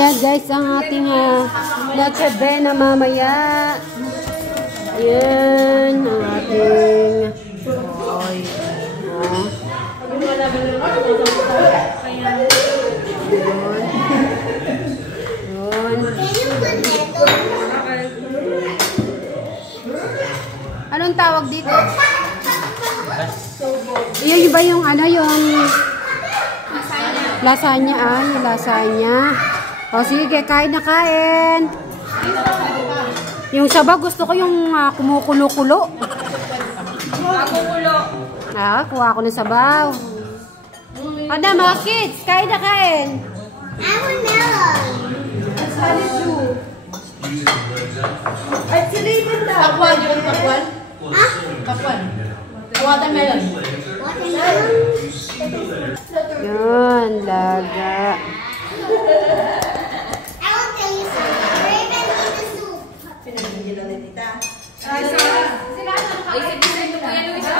Yan guys, ang ating Noche Buena mamaya. Yan, ang ating oy. Anong tawag dito? Iyon ba yung ano, yung lasagna, yung lasagna. O sige, kain na kain. Yung sabaw, gusto ko yung kumukulo-kulo. Kuha ko ng sabaw. Ada mga kids, kain na kain. I want melon. Ay, silipin daw. Pakwan, yung pakwan? Ha? Pakwan. Watermelon. Watermelon? Yun, laga. I will tell you something. Raven, eat the soup. Pinagigil ulit ita. Ay, sige mo yan, Luisa.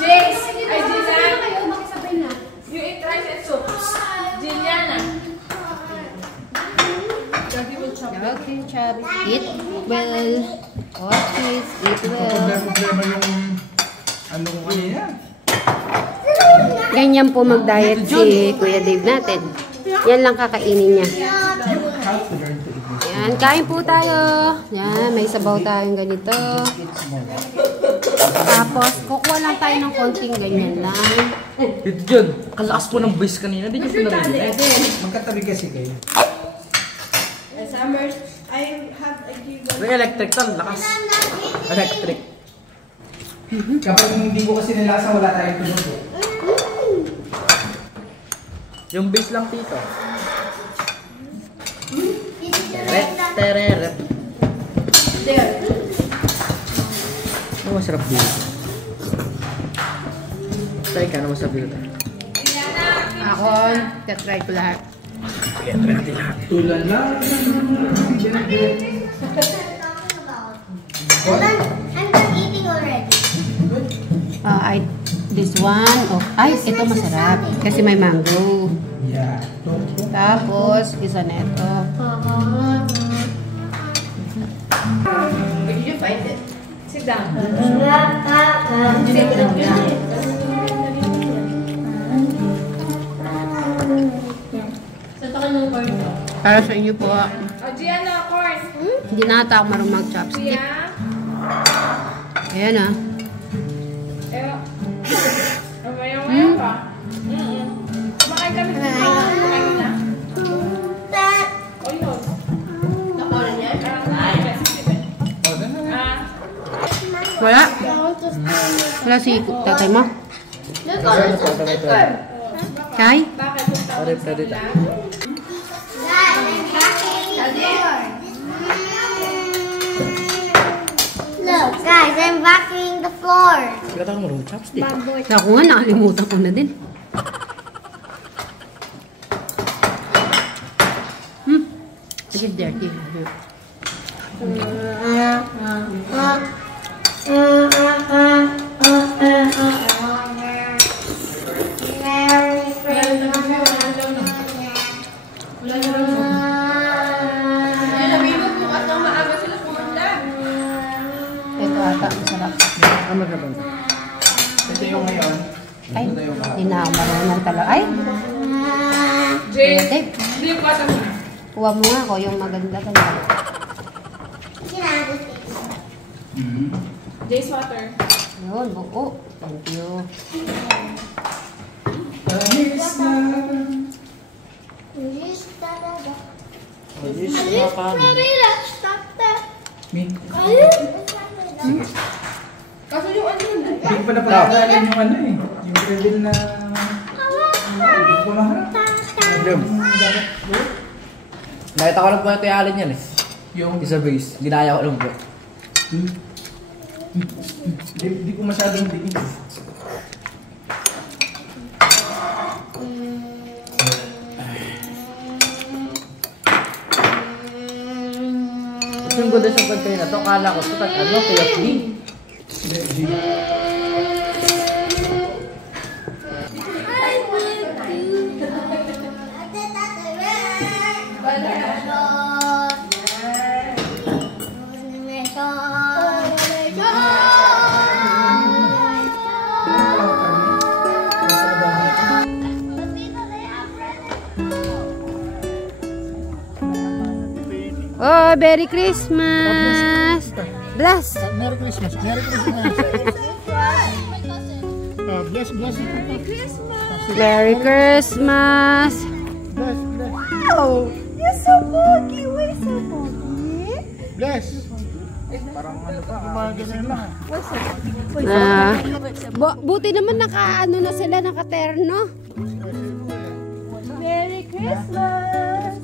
Jace! Ay, Jizan! You eat rice and soup. Jiliana. Okay, chubby. Eat well. Oh, please, eat well. Problema yung ano ko kanina. Ganyan po mag-diet si Kuya Dave natin. Yan lang kakainin niya. Yan, kain po tayo. Yan, may sabaw tayong ganito. Tapos, kukuha lang tayo ng konting ganyan lang. Dito dyan, kalakas po ng base kanina. Di nyo pinarinig. Magkatabi kasi kayo. Summers, I have a given. May electric tal, lakas. Electric. Kapag hindi ko kasi nilasa, wala tayong tunog. Yung base lang dito. Tereret. There. Ano masarap dito? Try ka, ano masarap dito? Ako, tatry ko lahat. Okay, try natin lahat. Tulan lang. I'm done eating already. This one, ay, ito masarap. Kasi may mango. Yeah. Tapos, isa neto. Where did you find it? Sit down. Para sa inyo po. Oh, Gianna, of course. Hindi na ata ako marunong mag-chopstick. Gia. Ayan ah. Mayaw pa. Kumakain kami. Kumakain ka na. O yun. Nakuha niya? Wala. Wala si tatay mo. Kay? Sorry, pwede ta. Look, guys, I'm vacuuming the floor. Wala tayo marunong chopstick. Ako nga, nakalimutan ko na din. Sige, dirty. Ito ata, masarap. Ano ka ba? Ito yung ngayon. Ay, hindi na ako marunong talaga. Ay, Jace. Dave, Hindi ko alam. kuha mo nga ako yung maganda talaga. Jace water. Yun, buo. Thank you. Stop that. Kaso yung ano yun? Hindi ko pa napakagalan yung ano eh. Yung reveal na... Hindi ko pa maharap. Jum. Nakita ko lang po ito yung alin yan eh. Yung... Isa base. Ginaya ko lang po. Hindi ko masyadong diin. Yung ganda sa pagkain na to, kala ko ito, ano, KFC. Merry Christmas. Bless. Merry Christmas. Merry Christmas. Bless, bless. Merry Christmas. Bless, bless. Oh, you're so buggy. Why so buggy? Bless. Parang ano pa, gumagising lang. Buti naman naka-ano na sila, naka-terno. Merry Christmas.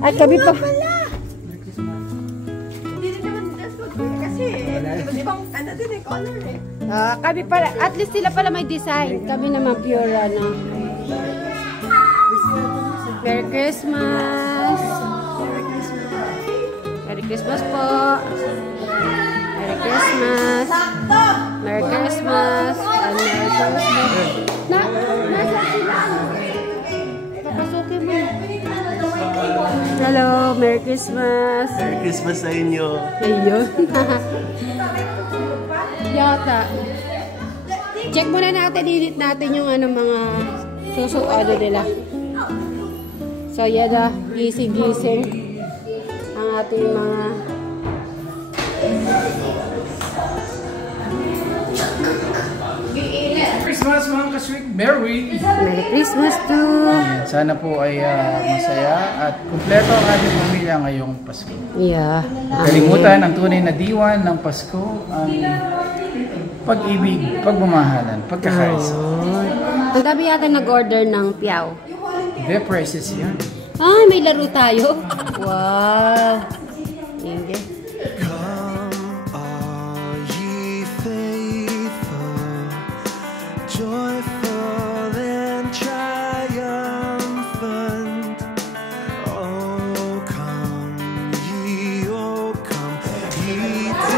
Ay, kami pa. Hindi rin naman dress code kasi ibang ano din eh, color eh. Kami pala, at least sila pala may design. Kami naman pure ano. Merry Christmas. Merry Christmas po. Merry Christmas. Merry Christmas. And Merry Christmas. Nasa sila. Papasukin mo. Hello, Merry Christmas. Merry Christmas sa inyo. Ayun. Yata. Check muna natin, edit natin yung ano mga ano nila. So, yan na, gising-gising ang ating mga Christmas mga kasweet, Merry Christmas too. Sana po ay masaya at kumpleto ang ating pamilya ngayong Pasko. Yeah. Kalimutan ang tunay na diwan ng Pasko, ang pag-ibig, pagmamahalan, pagkakaisa. Ang dami yata nag-order ng piyaw. The prices yan. Ah, may laro tayo. Wow. Thank you. Come all ye faithful, joyful and triumphant. Oh come ye to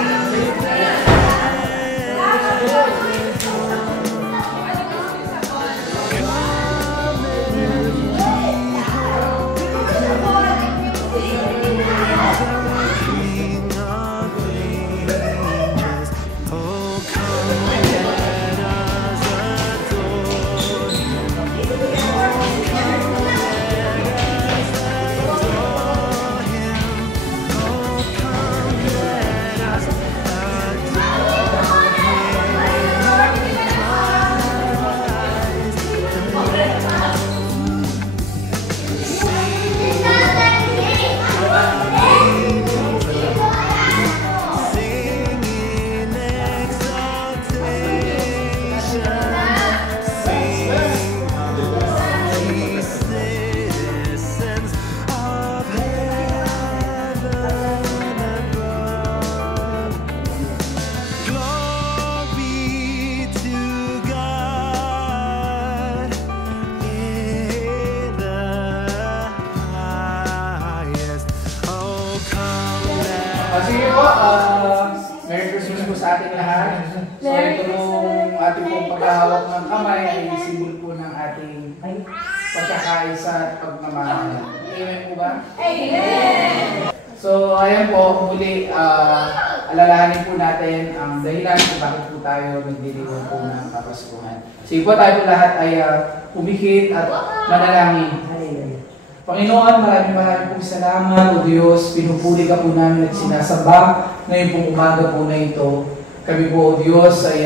Sige po, Merry Christmas po sa ating lahat. So ito pong ating pong paghahawak ng kamay ay simbol po ng ating pagkakaisa at pagmamahal. Amen po ba? Amen! So ayan po, muli alalahanin po natin ang dahilan kung bakit po tayo nagdiriwang po ng Kapaskuhan. Sige po, tayo po lahat ay pumikit at manalangin. Panginoon, maraming pong salamat, O Diyos. Pinupuli ka po namin at sinasamba ngayon pong umaga po na ito. Kami po, O Diyos, ay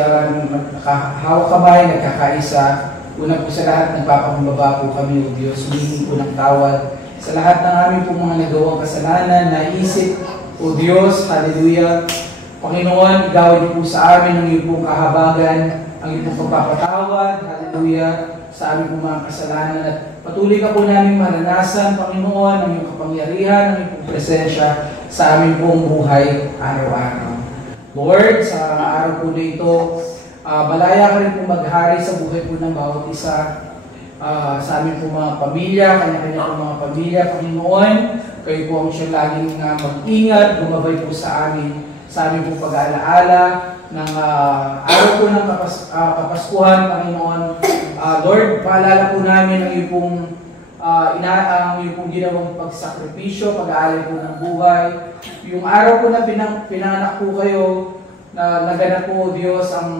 nakahawak kamay, nagkakaisa. Una po sa lahat, nagpapakumbaba po kami, O Diyos. Humingi po ng tawad sa lahat ng aming pong mga nagawang kasalanan, naisip, O Diyos, hallelujah. Panginoon, gawin po sa amin ang iyong pong kahabagan, ang iyong pong pagpapatawad, hallelujah, sa aming pong mga kasalanan. At patuloy ka po namin maranasan, Panginoon, ang iyong kapangyarihan, ang iyong pong presensya sa aming pong buhay araw-araw. Lord, sa araw po na ito, malaya ka rin po maghari sa buhay po ng bawat isa, sa aming pong mga pamilya, kanya-kanya pong mga pamilya, Panginoon. Kayo po ang siya laging mag-ingat, gumabay po sa aming pong pag-aalaala ng araw po ng Kapaskuhan, Panginoon. Lord, paalala po namin ang iyong pong ginawang pagsakripisyo, pag-aalay po ng buhay. Yung araw po na pinanganak po kayo, na naganap po, Diyos, ang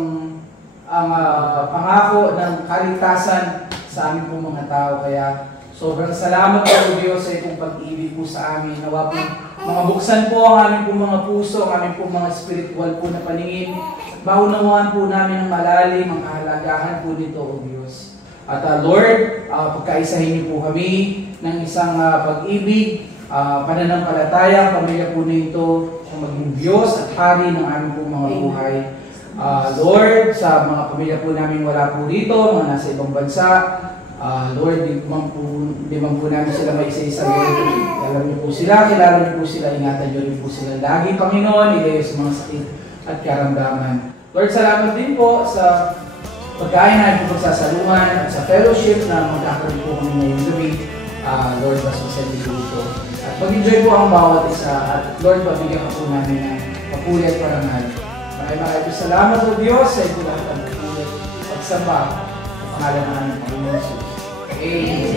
pangako ng kaligtasan sa aming pong mga tao. Kaya Sobrang salamat po o Diyos sa itong pag-ibig po sa amin. Nawa po, mga buksan po ang aming po mga puso, ang aming po mga spiritual po na paningin. Maunawaan po namin ang malalim, ang kahalagahan po nito o Diyos. At Lord, pagkaisahin niyo po kami ng isang pag-ibig, pananampalataya, pamilya po nito, kung maging Diyos at Hari ng aming po mga buhay. Lord, sa mga pamilya po namin wala po dito, mga nasa ibang bansa, Lord, di man po namin sila may isa-isa, Lord. Alam niyo po sila, kilala niyo po sila, ingatan niyo rin po sila lagi, Panginoon, ilayo sa mga sakit at karamdaman. Lord, salamat din po sa pagkain namin po pagsasaluhan at sa fellowship na magkakaroon po kami ngayong gabi. Lord, mas masente po ito. At mag-enjoy po ang bawat isa. At Lord, pabigyan ka po namin ng papuli at parangal. Maraming po salamat sa Diyos sa ito lahat ang papuli. Pagsamba sa pangalan ng aming Panginoon Jesus. Amen.